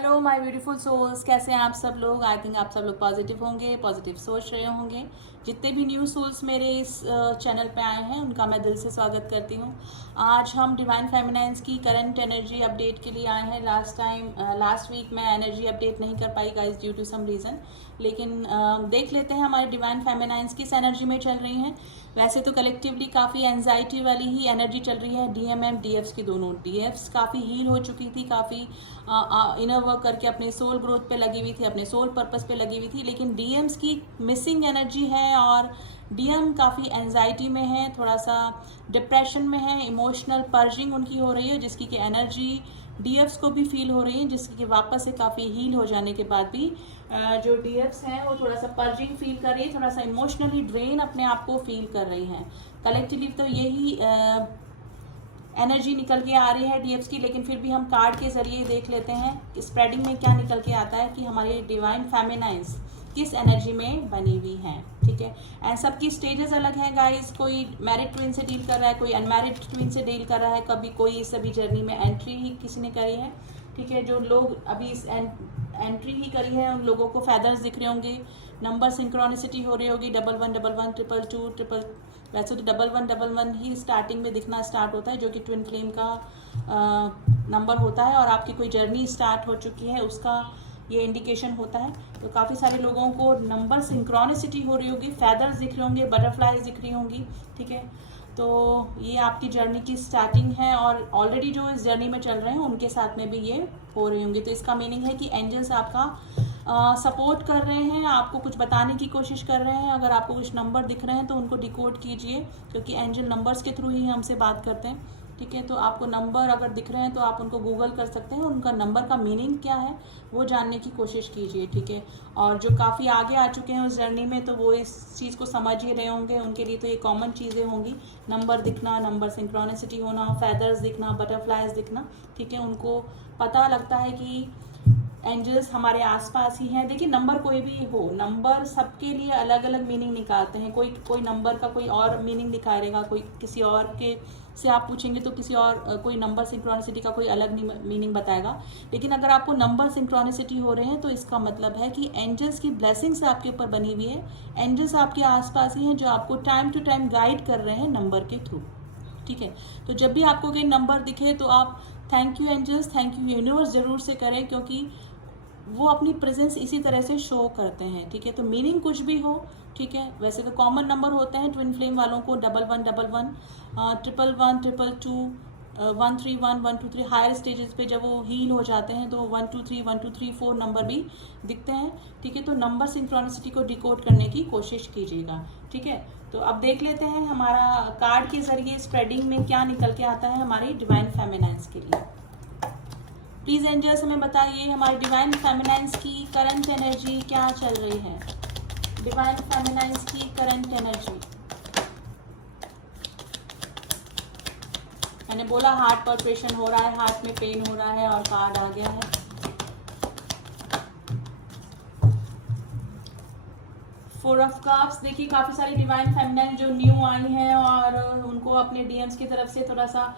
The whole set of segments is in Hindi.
हेलो माय ब्यूटीफुल सोल्स, कैसे हैं आप सब लोग। आई थिंक आप सब लोग पॉजिटिव होंगे, पॉजिटिव सोच रहे होंगे। जितने भी न्यू सोल्स मेरे इस चैनल पे आए हैं उनका मैं दिल से स्वागत करती हूँ। आज हम डिवाइन फेमिनाइंस की करंट एनर्जी अपडेट के लिए आए हैं। लास्ट वीक मैं एनर्जी अपडेट नहीं कर पाई guys due to some reason, लेकिन देख लेते हैं हमारे डिवाइन फेमिनाइंस किस एनर्जी में चल रही हैं। वैसे तो कलेक्टिवली काफ़ी एंजाइटी वाली ही एनर्जी चल रही है। डीएमएम डीएफ्स की दोनों डीएफ्स काफ़ी हील हो चुकी थी, काफ़ी इनर वर्क करके अपने सोल ग्रोथ पे लगी हुई थी, अपने सोल पर्पस पे लगी हुई थी। लेकिन डीएम्स की मिसिंग एनर्जी है और डीएम काफ़ी एंजाइटी में है, थोड़ा सा डिप्रेशन में है, इमोशनल पर्जिंग उनकी हो रही है, जिसकी कि एनर्जी डीएफ्स को भी फील हो रही है, जिसकी कि वापस से काफ़ी हील हो जाने के बाद भी जो डीएफ्स हैं वो थोड़ा सा पर्जिंग फील कर रही है, थोड़ा सा इमोशनली ड्रेन अपने आप को फील कर रही हैं। कलेक्टिवली तो यही एनर्जी निकल के आ रही है डीएफ्स की। लेकिन फिर भी हम कार्ड के जरिए देख लेते हैं स्प्रेडिंग में क्या निकल के आता है कि हमारे डिवाइन फेमिनाइंस किस एनर्जी में बनी हुई हैं। ठीक है, एंड सबकी स्टेजेस अलग हैं गाइस। कोई मैरिड ट्विन से डील कर रहा है, कोई अनमैरिड ट्विन से डील कर रहा है, कभी कोई इस अभी जर्नी में एंट्री ही किसी ने करी है। ठीक है, जो लोग अभी इस एंट्री ही करी है उन लोगों को फेदर्स दिख रहे होंगे, नंबर सिंक्रोनिसिटी हो रही होगी, 1111 222 ट्रिपल। वैसे तो 1111 ही स्टार्टिंग में दिखना स्टार्ट होता है, जो कि ट्विन फ्लेम का नंबर होता है और आपकी कोई जर्नी स्टार्ट हो चुकी है उसका ये इंडिकेशन होता है। तो काफ़ी सारे लोगों को नंबर सिंक्रोनिसिटी हो रही होगी, फेदर्स दिख रहे होंगे, बटरफ्लाईज दिख रही होंगी। ठीक है, तो ये आपकी जर्नी की स्टार्टिंग है और ऑलरेडी जो इस जर्नी में चल रहे हैं उनके साथ में भी ये हो रही होंगी। तो इसका मीनिंग है कि एंजल्स आपका सपोर्ट कर रहे हैं, आपको कुछ बताने की कोशिश कर रहे हैं। अगर आपको कुछ नंबर दिख रहे हैं तो उनको डिकोड कीजिए, क्योंकि एंजल नंबर्स के थ्रू ही हमसे बात करते हैं। ठीक है, तो आपको नंबर अगर दिख रहे हैं तो आप उनको गूगल कर सकते हैं, उनका नंबर का मीनिंग क्या है वो जानने की कोशिश कीजिए। ठीक है, और जो काफ़ी आगे आ चुके हैं उस जर्नी में तो वो इस चीज़ को समझ ही रहे होंगे, उनके लिए तो ये कॉमन चीज़ें होंगी। नंबर दिखना, नंबर सिंक्रोनिसिटी होना, फेदर्स दिखना, बटरफ्लाइज दिखना। ठीक है, उनको पता लगता है कि एंजल्स हमारे आसपास ही हैं। देखिए, नंबर कोई भी हो, नंबर सबके लिए अलग अलग मीनिंग निकालते हैं। कोई नंबर का कोई और मीनिंग निकालेगा, कोई किसी और के से आप पूछेंगे तो किसी और कोई नंबर सिंक्रोनिसिटी का कोई अलग मीनिंग बताएगा। लेकिन अगर आपको नंबर सिंक्रोनिसिटी हो रहे हैं तो इसका मतलब है कि एंजल्स की ब्लेसिंग्स आपके ऊपर बनी हुई है। एंजल्स आपके आसपास ही हैं जो आपको टाइम टू टाइम गाइड कर रहे हैं नंबर के थ्रू। ठीक है, तो जब भी आपको कोई नंबर दिखे तो आप thank you angels, thank you universe ज़रूर से करें, क्योंकि वो अपनी प्रेजेंस इसी तरह से शो करते हैं। ठीक है, तो मीनिंग कुछ भी हो। ठीक है, वैसे तो कॉमन नंबर होते हैं ट्विन फ्लेम वालों को 1111 111 222 131 123। हायर स्टेजेस पे जब वो हील हो जाते हैं तो 123 1234 4 नंबर भी दिखते हैं। ठीक है, तो नंबर सिंक्रोनिसिटी को डिकोड करने की कोशिश कीजिएगा। ठीक है, तो अब देख लेते हैं हमारा कार्ड के जरिए स्प्रेडिंग में क्या निकल के आता है हमारी डिवाइन फेमिनाइंस के लिए। प्लीज एंजल्स हमें बताइए हमारी डिवाइन फेमिनाइंस की करंट एनर्जी क्या चल रही है। डिवाइन फेमिनाइंस की करंट एनर्जी, मैंने बोला हार्ट पल्पेशन हो रहा है, हार्ट में पेन हो रहा है और कार्ड आ गया है। Four of cups. देखिए, काफी सारी डिवाइन फेमिनाइन जो न्यू आई हैं और उनको अपने डीएम्स की तरफ से थोड़ा सा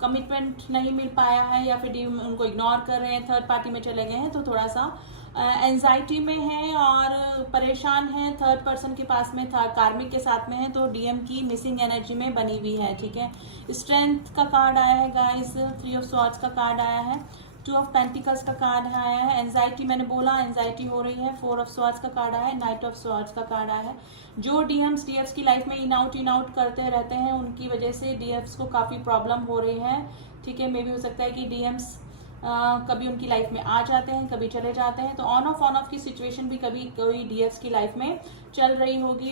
कमिटमेंट नहीं मिल पाया है या फिर उनको इग्नोर कर रहे हैं, थर्ड पार्टी में चले गए हैं, तो थोड़ा सा एंजाइटी में है और परेशान है। थर्ड पर्सन के पास में था, कार्मिक के साथ में है, तो डीएम की मिसिंग एनर्जी में बनी हुई है। ठीक है, स्ट्रेंथ का कार्ड आया है गाइस, 3 ऑफ स्वॉर्ड्स का कार्ड आया है, 2 ऑफ पेंटिकल्स का कार्ड आया है। एंजाइटी, मैंने बोला एंजाइटी हो रही है। 4 ऑफ स्वॉर्ड्स का कार्ड आया है, नाइट ऑफ स्वॉर्ड्स का कार्ड आया है। जो डीएफ्स की लाइफ में इन आउट करते रहते हैं उनकी वजह से डीएफ्स को काफ़ी प्रॉब्लम हो रही है। ठीक है, मे भी हो सकता है कि डीएम्स कभी उनकी लाइफ में आ जाते हैं, कभी चले जाते हैं, तो ऑन ऑफ की सिचुएशन भी कभी कोई डीएफ्स की लाइफ में चल रही होगी।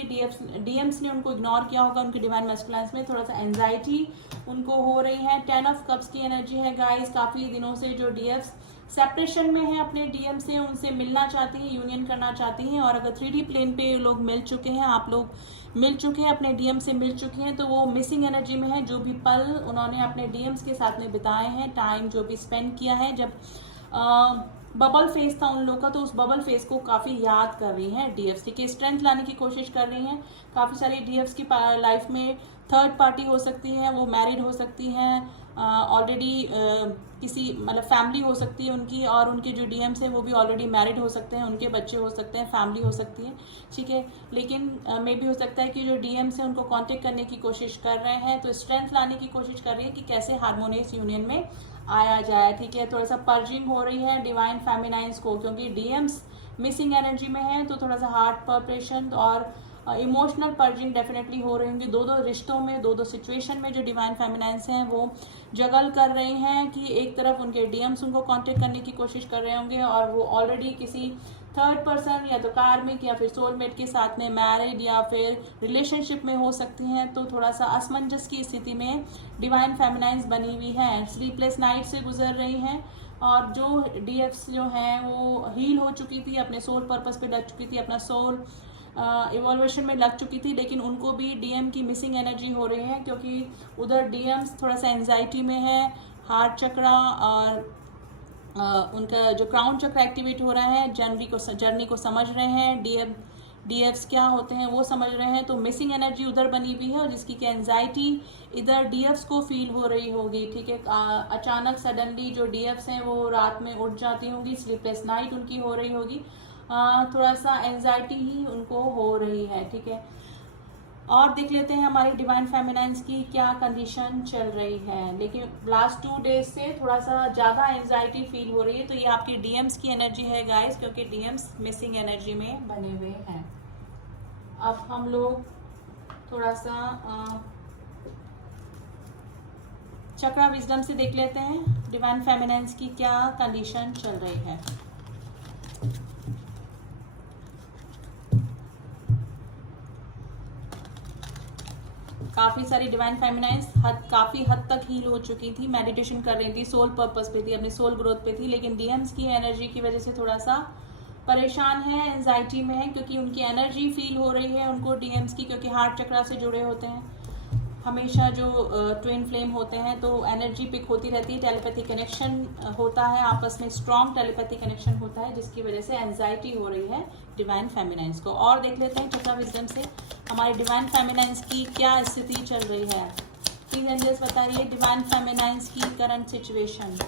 डीएम्स ने उनको इग्नोर किया होगा, उनके डिवाइन मैस्कुलाइन्स में थोड़ा सा एंजाइटी उनको हो रही है। 10 ऑफ कप्स की एनर्जी है गाइस। काफ़ी दिनों से जो डीएफ्स सेपरेशन में है अपने डीएम से, उनसे मिलना चाहती हैं, यूनियन करना चाहती हैं। और अगर 3D प्लेन पे लोग मिल चुके हैं, आप लोग मिल चुके हैं, अपने डीएम से मिल चुके हैं, तो वो मिसिंग एनर्जी में है। जो भी पल उन्होंने अपने डीएम्स के साथ में बिताए हैं, टाइम जो भी स्पेंड किया है, जब बबल फेस था उन लोगों का, तो उस बबल फेस को काफ़ी याद कर रही हैं डीएफ्स। ठीक है, स्ट्रेंथ लाने की कोशिश कर रही हैं। काफ़ी सारी डीएफ्स की लाइफ में थर्ड पार्टी हो सकती है, वो मैरिड हो सकती हैं, ऑलरेडी किसी मतलब फैमिली हो सकती है उनकी, और उनके जो डीएम्स हैं वो भी ऑलरेडी मैरिड हो सकते हैं, उनके बच्चे हो सकते हैं, फैमिली हो सकती है, ठीक है। लेकिन मे भी हो सकता है कि जो डीएम्स हैं उनको कांटेक्ट करने की कोशिश कर रहे हैं, तो स्ट्रेंथ लाने की कोशिश कर रही है कि कैसे हार्मोनियस यूनियन में आया जाए, ठीक है। थोड़ा सा पर्जिंग हो रही है डिवाइन फेमिनाइंस को, क्योंकि डीएम्स मिसिंग एनर्जी में है, तो थोड़ा सा हार्ट पर्परेशन और इमोशनल पर्जिंग डेफिनेटली हो रही होंगी। दो रिश्तों में, दो सिचुएशन में जो डिवाइन फेमिनाइंस हैं वो जगल कर रही हैं कि एक तरफ उनके डीएम्स उनको कांटेक्ट करने की कोशिश कर रहे होंगे, और वो ऑलरेडी किसी थर्ड पर्सन या तो कार्मिक या फिर सोलमेट के साथ में मैरिड या फिर रिलेशनशिप में हो सकती हैं। तो थोड़ा सा असमंजस की स्थिति में डिवाइन फेमिनाइंस बनी हुई है, स्लीपलेस नाइट से गुजर रही हैं, और जो डीएफ्स जो हैं वो हील हो चुकी थी, अपने सोल पर्पस पे लग चुकी थी, अपना सोल इवोल्यूशन में लग चुकी थी, लेकिन उनको भी डीएम की मिसिंग एनर्जी हो रही है, क्योंकि उधर डीएम्स थोड़ा सा एंजाइटी में है, हार्ट चक्रा और उनका जो क्राउन चक्र एक्टिवेट हो रहा है, जर्नी को समझ रहे हैं, डीएफ्स क्या होते हैं वो समझ रहे हैं, तो मिसिंग एनर्जी उधर बनी हुई है, और जिसकी कि एंजाइटी इधर डीएफ्स को फील हो रही होगी, ठीक है। अचानक सडनली जो डीएफ्स हैं वो रात में उठ जाती होंगी, स्लीपलेस नाइट उनकी हो रही होगी, थोड़ा सा एंजाइटी ही उनको हो रही है, ठीक है। और देख लेते हैं हमारी डिवाइन फेमिनाइंस की क्या कंडीशन चल रही है। लेकिन लास्ट 2 डेज से थोड़ा सा ज़्यादा एंजाइटी फील हो रही है, तो ये आपकी डीएम्स की एनर्जी है गाइस, क्योंकि डीएम्स मिसिंग एनर्जी में बने हुए हैं। अब हम लोग थोड़ा सा चक्रा विजडम से देख लेते हैं डिवाइन फेमिनाइंस की क्या कंडीशन चल रही है। काफ़ी सारी डिवाइन फेमिनाइंस काफ़ी हद तक हील हो चुकी थी, मेडिटेशन कर रही थी, सोल पर्पस पे थी, अपनी सोल ग्रोथ पे थी, लेकिन डीएम्स की एनर्जी की वजह से थोड़ा सा परेशान है, एंजाइटी में है, क्योंकि उनकी एनर्जी फील हो रही है उनको डीएम्स की, क्योंकि हार्ट चक्रा से जुड़े होते हैं हमेशा, जो ट्विन फ्लेम होते हैं, तो एनर्जी पिक होती रहती है, टेलीपैथी कनेक्शन होता है आपस में, स्ट्रॉन्ग टेलीपैथी कनेक्शन होता है, जिसकी वजह से एंजाइटी हो रही है डिवाइन फेमिनाइंस को। और देख लेते हैं चक्रा विजडम से हमारी डिवाइन फेमिनाइंस की क्या स्थिति चल रही है। प्लीज एंजल्स बताइए डिवाइन फेमिनाइंस की करंट सिचुएशन।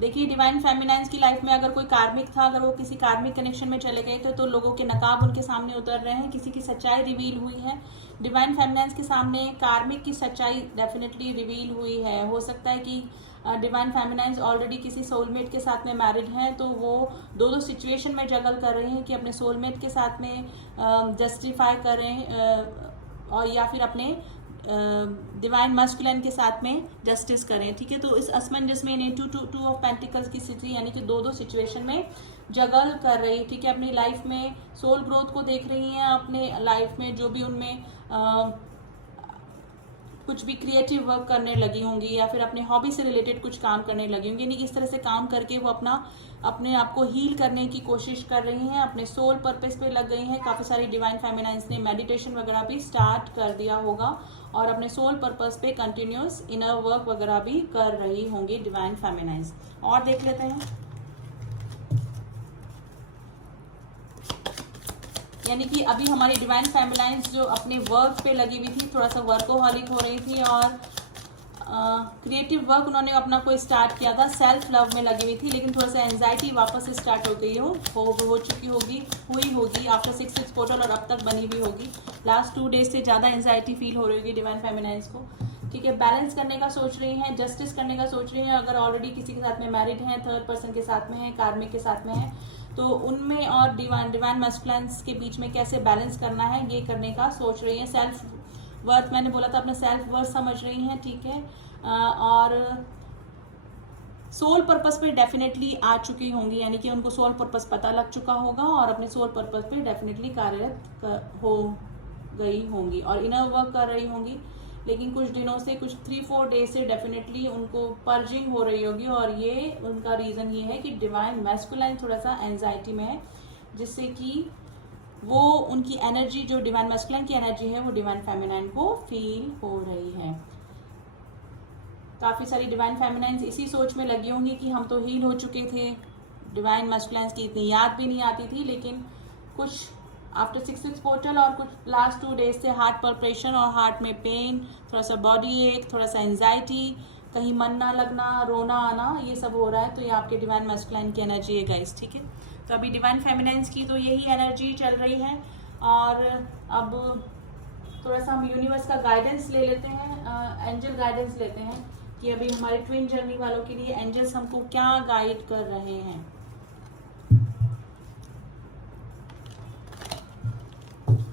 देखिए डिवाइन फेमिनाइंस की लाइफ में अगर कोई कार्मिक था, अगर वो किसी कार्मिक कनेक्शन में चले गए थे, तो लोगों के नकाब उनके सामने उतर रहे हैं, किसी की सच्चाई रिवील हुई है। डिवाइन फेमिनाइंस के सामने कार्मिक की सच्चाई डेफिनेटली रिवील हुई है। हो सकता है कि डिवाइन फेमिनाइंस ऑलरेडी किसी सोलमेट के साथ में मैरिड हैं, तो वो दो सिचुएशन में जगल कर रही हैं कि अपने सोलमेट के साथ में जस्टिफाई करें और या फिर अपने डिवाइन मस्कुलिन के साथ में जस्टिस करें, ठीक है। तो इस असमंजस में इन्हें टू ऑफ पेंटिकल्स की स्थिति, यानी कि दो सिचुएशन में जगल कर रही, ठीक है। अपनी लाइफ में सोल ग्रोथ को देख रही हैं, अपने लाइफ में जो भी उनमें कुछ भी क्रिएटिव वर्क करने लगी होंगी, या फिर अपने हॉबी से रिलेटेड कुछ काम करने लगी होंगी, यानी इस तरह से काम करके वो अपने आप को हील करने की कोशिश कर रही हैं, अपने सोल पर्पस पे लग गई हैं। काफ़ी सारी डिवाइन फेमिनाइंस ने मेडिटेशन वगैरह भी स्टार्ट कर दिया होगा, और अपने सोल पर्पस पे कंटिन्यूस इनर वर्क वगैरह भी कर रही होंगी डिवाइन फेमिनाइंस। और देख लेते हैं, यानी कि अभी हमारी डिवाइन फेमिनाइंस जो अपने वर्क पे लगी हुई थी, थोड़ा सा वर्कोहॉलिक हो रही थी, और क्रिएटिव वर्क उन्होंने अपना कोई स्टार्ट किया था, सेल्फ लव में लगी हुई थी, लेकिन थोड़ा सा एंजाइटी वापस से स्टार्ट हो गई हो चुकी होगी आफ्टर 6 पोर्टल, और अब तक बनी हुई होगी। लास्ट 2 डेज से ज़्यादा एंजाइटी फील हो रही होगी डिवाइन फेमिनाइंस को, ठीक है। बैलेंस करने का सोच रही हैं, जस्टिस करने का सोच रही हैं। अगर ऑलरेडी किसी के साथ में मैरिड हैं, थर्ड पर्सन के साथ में है, कार्मिक के साथ में है, तो उनमें और डिवाइन मस्कुलिन्स के बीच में कैसे बैलेंस करना है, ये करने का सोच रही हैं। सेल्फ वर्थ, मैंने बोला था, अपने सेल्फ वर्थ समझ रही हैं, ठीक है। और सोल पर्पस पे डेफिनेटली आ चुकी होंगी, यानी कि उनको सोल पर्पस पता लग चुका होगा, और अपने सोल पर्पस पे डेफिनेटली कार्यरत हो गई होंगी और इनर वर्क कर रही होंगी। लेकिन कुछ दिनों से, कुछ 3-4 डेज से डेफिनेटली उनको पर्जिंग हो रही होगी, और ये उनका रीज़न ये है कि डिवाइन मैस्कुलाइन थोड़ा सा एंजाइटी में है, जिससे कि वो उनकी एनर्जी, जो डिवाइन मैस्कुलाइन की एनर्जी है, वो डिवाइन फेमिनाइन को फील हो रही है। काफ़ी सारी डिवाइन फेमिनाइंस इसी सोच में लगी होंगी कि हम तो हील हो चुके थे, डिवाइन मस्कुलाइंस की इतनी याद भी नहीं आती थी, लेकिन कुछ आफ्टर 6-6 पोर्टल और कुछ लास्ट 2 डेज से हार्ट पल्पेशन और हार्ट में पेन, थोड़ा सा बॉडी एक, थोड़ा सा एंजाइटी, कहीं मन ना लगना, रोना आना, ये सब हो रहा है। तो ये आपके डिवाइन मस्कुलाइन की एनर्जी है गाइस, ठीक है। तो अभी डिवाइन फेमिनाइंस की तो यही एनर्जी चल रही है। और अब थोड़ा सा हम यूनिवर्स का गाइडेंस ले लेते हैं, एंजल गाइडेंस लेते हैं कि अभी हमारे ट्विन जर्नी वालों के लिए एंजल्स हमको क्या गाइड कर रहे हैं।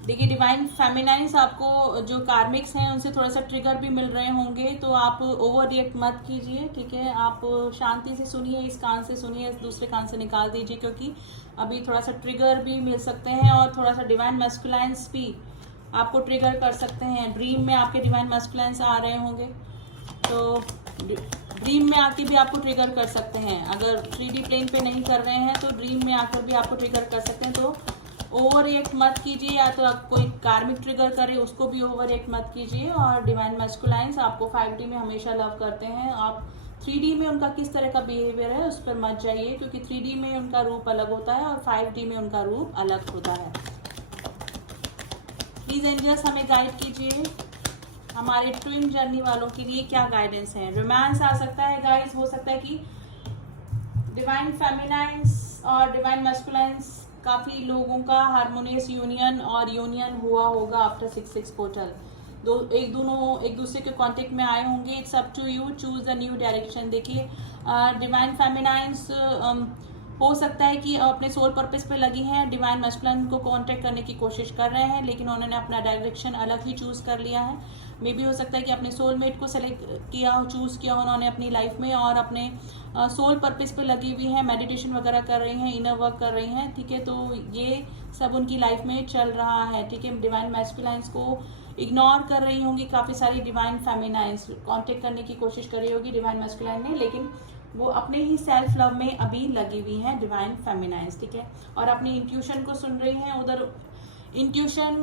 देखिए डिवाइन फेमिनाइंस आपको जो कार्मिक्स हैं उनसे थोड़ा सा ट्रिगर भी मिल रहे होंगे, तो आप ओवर रिएक्ट मत कीजिए, ठीक है। आप शांति से सुनिए, इस कान से सुनिए, दूसरे कान से निकाल दीजिए, क्योंकि अभी थोड़ा सा ट्रिगर भी मिल सकते हैं और थोड़ा सा डिवाइन मस्कुलाइंस भी आपको ट्रिगर कर सकते हैं। ड्रीम में आपके डिवाइन मस्कुलाइंस आ रहे होंगे, तो ड्रीम में आके भी आपको ट्रिगर कर सकते हैं। अगर 3D प्लेन पे नहीं कर रहे हैं तो ड्रीम में आकर भी आपको ट्रिगर कर सकते हैं। तो ओवर रिएक्ट मत कीजिए, या तो आप कोई कार्मिक ट्रिगर करे उसको भी ओवर रिएक्ट मत कीजिए। और डिवाइन मस्कुलाइंस आपको 5D में हमेशा लव करते हैं। आप 3D में उनका किस तरह का बिहेवियर है उस पर मत जाइए, क्योंकि 3D में उनका रूप अलग होता है और 5D में उनका रूप अलग होता है। प्लीज एंजल्स हमें गाइड कीजिए, हमारे ट्विन जर्नी वालों के लिए क्या गाइडेंस है। रोमांस आ सकता है गाइस, हो सकता है कि डिवाइन फेमिनाइंस और डिवाइन मस्कुलाइंस काफ़ी लोगों का हार्मोनियस यूनियन और यूनियन हुआ होगा आफ्टर 6-6 पोर्टल। दोनों एक दूसरे के कांटेक्ट में आए होंगे। It's up to you, choose a new direction. देखिए डिवाइन फेमिनाइंस हो सकता है कि अपने सोल पर्पस पे लगी हैं, डिवाइन मस्कुलाइन को कांटेक्ट करने की कोशिश कर रहे हैं, लेकिन उन्होंने अपना डायरेक्शन अलग ही चूज कर लिया है। मे बी हो सकता है कि अपने सोलमेट को सेलेक्ट किया हो, चूज किया उन्होंने अपनी लाइफ में, और अपने सोल पर्पस पे लगी हुई हैं, मेडिटेशन वगैरह कर रही हैं, इनर वर्क कर रही हैं, ठीक है। तो ये सब उनकी लाइफ में चल रहा है, ठीक है। डिवाइन मैस्कुलाइंस को इग्नोर कर रही होंगी काफ़ी सारी डिवाइन फेमिनाइंस, कांटेक्ट करने की कोशिश कर रही होगी डिवाइन मैस्कुलाइन ने, लेकिन वो अपने ही सेल्फ लव में अभी लगी हुई हैं डिवाइन फेमिनाइंस, ठीक है। और अपनी इंट्यूशन को सुन रही हैं, उधर इंट्यूशन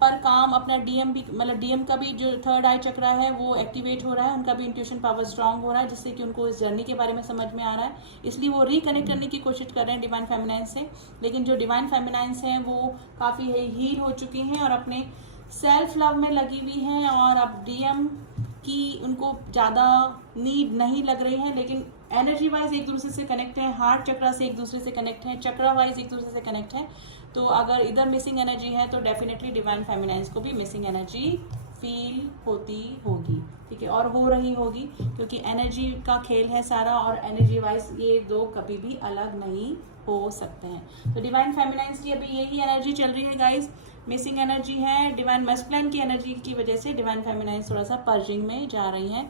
पर काम अपना डीएम भी, मतलब डीएम का भी जो थर्ड आई चक्रा है वो एक्टिवेट हो रहा है, उनका भी इंट्यूशन पावर स्ट्रांग हो रहा है, जिससे कि उनको इस जर्नी के बारे में समझ में आ रहा है। इसलिए वो रिकनेक्ट करने की कोशिश कर रहे हैं डिवाइन फेमिनाइंस से। लेकिन जो डिवाइन फेमिनाइंस हैं वो काफ़ी हील हो चुकी हैं और अपने सेल्फ लव में लगी हुई हैं, और अब डीएम की उनको ज़्यादा नीड नहीं लग रही है, लेकिन एनर्जी वाइज एक दूसरे से कनेक्ट है, हार्ट चक्रा से एक दूसरे से कनेक्ट है, चक्रा वाइज एक दूसरे से कनेक्ट है। तो अगर इधर मिसिंग एनर्जी है तो डेफिनेटली डिवाइन फेमिनाइंस को भी मिसिंग एनर्जी फील होती होगी, ठीक है, और हो रही होगी, क्योंकि एनर्जी का खेल है सारा, और एनर्जी वाइज ये दो कभी भी अलग नहीं हो सकते हैं। तो डिवाइन फेमिनाइंस की अभी यही एनर्जी चल रही है गाइज, मिसिंग एनर्जी है। डिवाइन मैस्कुलाइन की एनर्जी की वजह से डिवाइन फेमिनाइंस थोड़ा सा पर्जिंग में जा रही है,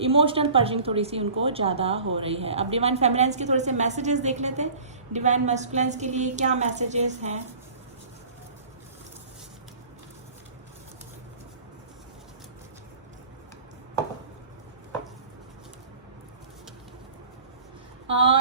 इमोशनल पर्जिंग थोड़ी सी उनको ज़्यादा हो रही है। अब डिवाइन फेमिनाइंस के थोड़े से मैसेजेस देख लेते हैं, डिवाइन मैस्कुलाइंस के लिए क्या मैसेजेस हैं।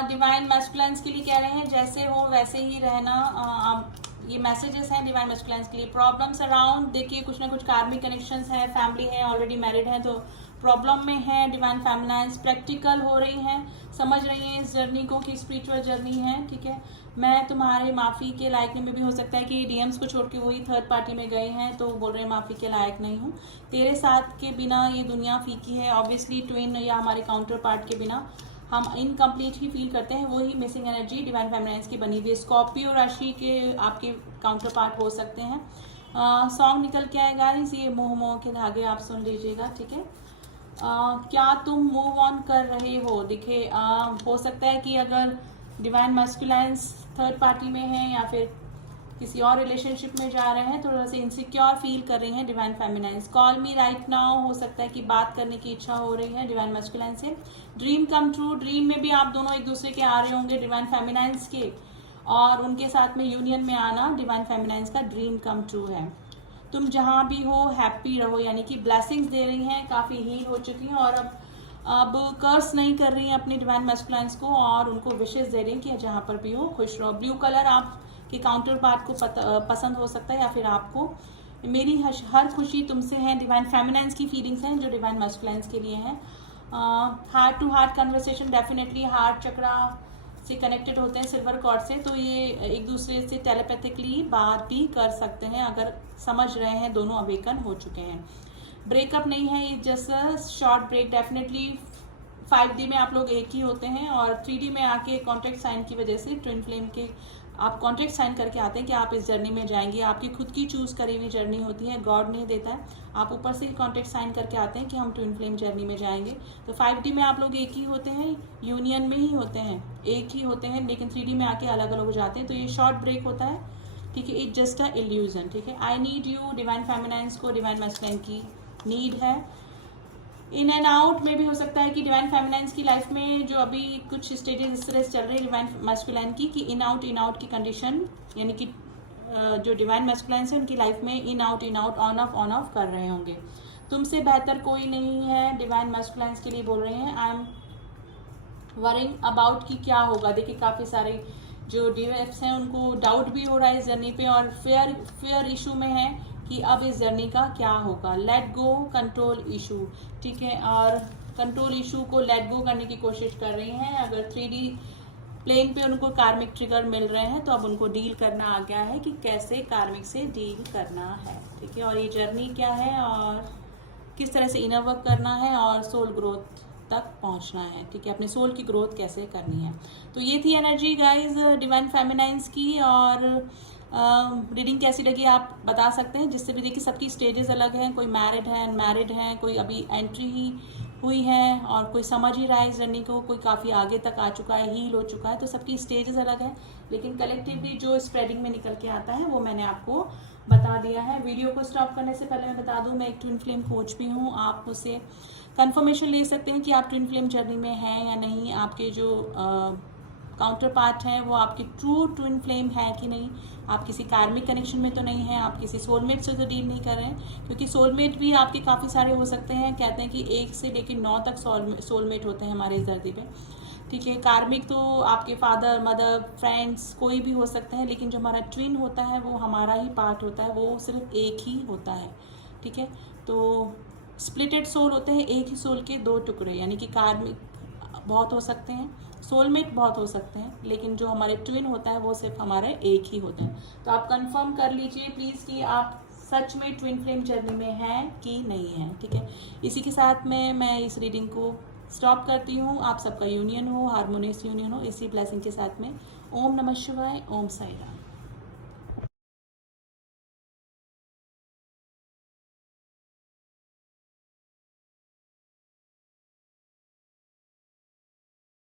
डिवाइन मैस्कुलाइंस के लिए कह रहे हैं जैसे हो वैसे ही रहना। ये मैसेजेस हैं डिवाइन मैस्कुलाइंस के लिए। प्रॉब्लम्स अराउंड, देखिए कुछ ना कुछ कार्मिक कनेक्शंस है, फैमिली है, ऑलरेडी मैरिड है तो प्रॉब्लम में है। डिवाइन फेमिनाइंस प्रैक्टिकल हो रही हैं, समझ रही हैं इस जर्नी को कि स्पिरिचुअल जर्नी है, ठीक है। मैं तुम्हारे माफ़ी के लायक नहीं, में भी हो सकता है कि डीएम्स को छोड़ के वही थर्ड पार्टी में गए हैं तो बोल रहे हैं माफ़ी के लायक नहीं हूँ, तेरे साथ के बिना ये दुनिया फीकी है। ऑब्वियसली ट्विन या हमारे काउंटर पार्ट के बिना हम इनकम्प्लीट ही फील करते हैं, वही मिसिंग एनर्जी डिवाइन फेमिनाइंस की बनी हुई है। स्कॉर्पियो राशि के आपके काउंटर पार्ट हो सकते हैं। सॉन्ग निकल के आएगा गाइस, ये मोह मोह के धागे आप सुन लीजिएगा, ठीक है। क्या तुम मूव ऑन कर रहे हो, देखिए हो सकता है कि अगर डिवाइन मैस्कुलाइंस थर्ड पार्टी में है या फिर किसी और रिलेशनशिप में जा रहे हैं, थोड़ा सा इनसिक्योर फील कर रही हैं divine feminines. Call me right now, हो सकता है कि बात करने की इच्छा हो रही है डिवाइन मैस्कुलाइन से। ड्रीम कम ट्रू, ड्रीम में भी आप दोनों एक दूसरे के आ रहे होंगे डिवाइन फेमिनाइंस के, और उनके साथ में यूनियन में आना डिवाइन फेमिनाइंस का ड्रीम कम ट्रू है। तुम जहाँ भी हो हैप्पी रहो, यानी कि ब्लेसिंग्स दे रही हैं, काफ़ी हील हो चुकी हैं और अब कर्स नहीं कर रही हैं अपनी डिवाइन मैस्कुलाइंस को, और उनको विशेष दे रही हैं कि जहाँ पर भी हो खुश रहो। ब्लू कलर आप कि काउंटर पार्ट को पसंद हो सकता है या फिर आपको। मेरी हर खुशी तुमसे है, डिवाइन फेमिनाइंस की फीलिंग्स हैं जो डिवाइन मैस्कुलाइंस के लिए हैं। Heart to heart conversation, definitely heart chakra से कनेक्टेड होते हैं सिल्वर कॉर्ड से, तो ये एक दूसरे से टेलीपैथिकली बात भी कर सकते हैं अगर समझ रहे हैं, दोनों अवेकन हो चुके हैं। ब्रेकअप नहीं है, ये just short break. Definitely 5D में आप लोग एक ही होते हैं और 3D में आके कॉन्ट्रैक्ट साइन की वजह से ट्विन फ्लेम के आप कॉन्ट्रैक्ट साइन करके आते हैं कि आप इस जर्नी में जाएंगे। आपकी खुद की चूज करी हुई जर्नी होती है, गॉड नहीं देता है, आप ऊपर से ही कॉन्ट्रैक्ट साइन करके आते हैं कि हम ट्विन फ्लेम जर्नी में जाएंगे। तो 5D में आप लोग एक ही होते हैं, यूनियन में ही होते हैं, एक ही होते हैं, लेकिन 3D में आके अलग अलग हो जाते हैं। तो ये शॉर्ट ब्रेक होता है, ठीक है, इट जस्ट अ इल्यूजन, ठीक है। आई नीड यू, डिवाइन फेमिनाइन्स को डिवाइन मैस्कुलाइन की नीड है। इन एंड आउट में भी हो सकता है कि डिवाइन फेमिनाइन्स की लाइफ में जो अभी कुछ स्टेजेस इस तरह से चल रही है डिवाइन मैस्कुलाइन की, कि इन आउट की कंडीशन, यानी कि जो डिवाइन मैस्कुलाइन्स है उनकी लाइफ में इन आउट ऑन ऑफ कर रहे होंगे। तुमसे बेहतर कोई नहीं है, डिवाइन मैस्कुलाइन्स के लिए बोल रहे हैं। आई एम वरिंग अबाउट कि क्या होगा। देखिए काफ़ी सारे जो DFs हैं उनको डाउट भी हो रहा है इस जर्नी पे, और फेयर इशू में है कि अब इस जर्नी का क्या होगा। लेट गो कंट्रोल इशू, ठीक है, और कंट्रोल इशू को लेट गो करने की कोशिश कर रही हैं। अगर 3D प्लेन पे उनको कार्मिक ट्रिगर मिल रहे हैं तो अब उनको डील करना आ गया है कि कैसे कार्मिक से डील करना है, ठीक है, और ये जर्नी क्या है और किस तरह से इनर वर्क करना है और सोल ग्रोथ तक पहुंचना है, ठीक है, अपने सोल की ग्रोथ कैसे करनी है। तो ये थी एनर्जी गाइज डिवाइन फेमिनाइन्स की, और रीडिंग कैसी लगी आप बता सकते हैं। जिससे भी देखिए सबकी स्टेजेस अलग हैं, कोई मैरिड है, अनमैरिड है, कोई अभी एंट्री ही हुई है और कोई समझ ही रहा है इस जर्नी को, कोई काफ़ी आगे तक आ चुका है, हील हो चुका है। तो सबकी स्टेजेस अलग है, लेकिन कलेक्टिवली जो स्प्रेडिंग में निकल के आता है वो मैंने आपको बता दिया है। वीडियो को स्टॉप करने से पहले मैं बता दूं, मैं एक ट्विन फ्लेम कोच भी हूँ। आप मुझसे कंफर्मेशन ले सकते हैं कि आप ट्विन फ्लेम जर्नी में हैं या नहीं, आपके जो काउंटर पार्ट हैं वो आपकी ट्रू ट्विन फ्लेम है कि नहीं, आप किसी कार्मिक कनेक्शन में तो नहीं है, आप किसी सोलमेट से तो डील नहीं कर रहे हैं, क्योंकि सोलमेट भी आपके काफ़ी सारे हो सकते हैं। कहते हैं कि 1 से लेकर 9 तक सोलमेट होते हैं हमारे इस धरती पे, ठीक है। कार्मिक तो आपके फादर, मदर, फ्रेंड्स कोई भी हो सकते हैं, लेकिन जो हमारा ट्विन होता है वो हमारा ही पार्ट होता है, वो सिर्फ एक ही होता है, ठीक है। तो स्प्लिटेड सोल होते हैं, एक ही सोल के 2 टुकड़े, यानी कि कार्मिक बहुत हो सकते हैं, सोलमेट बहुत हो सकते हैं, लेकिन जो हमारे ट्विन होता है वो सिर्फ हमारे एक ही होते हैं। तो आप कंफर्म कर लीजिए प्लीज़ कि आप सच में ट्विन फ्लेम जर्नी में हैं कि नहीं है, ठीक है। इसी के साथ में मैं इस रीडिंग को स्टॉप करती हूँ। आप सबका यूनियन हो, हारमोनियस यूनियन हो, इसी ब्लेसिंग के साथ में। ओम नमः शिवाय, ओम साई राम।